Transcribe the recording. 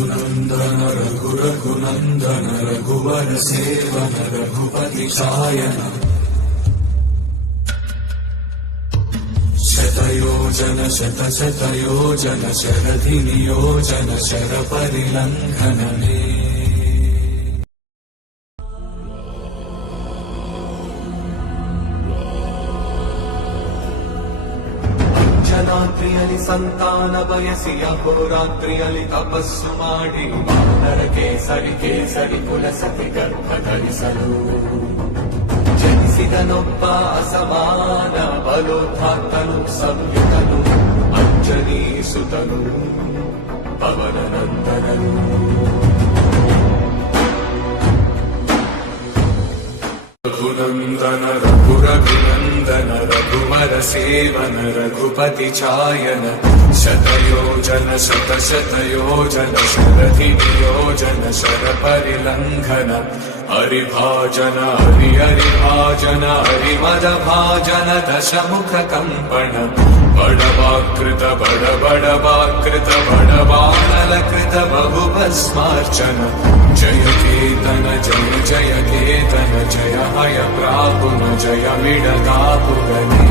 रघुनन्दन रघुनन्दन रघुवर seven Raghupati चायन शतयोजन शतशतयोजन शरधि नियोजन sir परिलङ्घनने ರಾತ್ರಿಯಲ್ಲಿ ಸಂತಾನ ಬಯಸಿ ಅಹೋರಾತ್ರಿಯಲ್ಲಿ ತಪಸ್ಸು ಮಾಡಿ ವಾನರ ಕೇಸರಿ ಕೇಸರಿ ಕುಲಸತಿ ಗರ್ಭ ಧರಿಸಲು ಜನಿಸಿದನೊಬ್ಬ ಅಸಮಾನ ಬಲೋದ್ಧಾತನು ಸಂಯುತನು ಅಂಜನಿ ಸುತನು ಪವನನಂದನನು रघुनन्दन रघुरघुनन्दन रघुवर सेवन रघुपति चायन शतयोजन शतशतयोजन शरधि नियोजन शर परिलङ्घन हरिभाजन हरिभाजन हरिमदभाजन दशमुख कम्पण बडवाकृत बडवाकृत बडवानलकृत बहुभस्मार्चन जय केतन जय जय केतन जय हय प्रापुन जय मिडदापुगने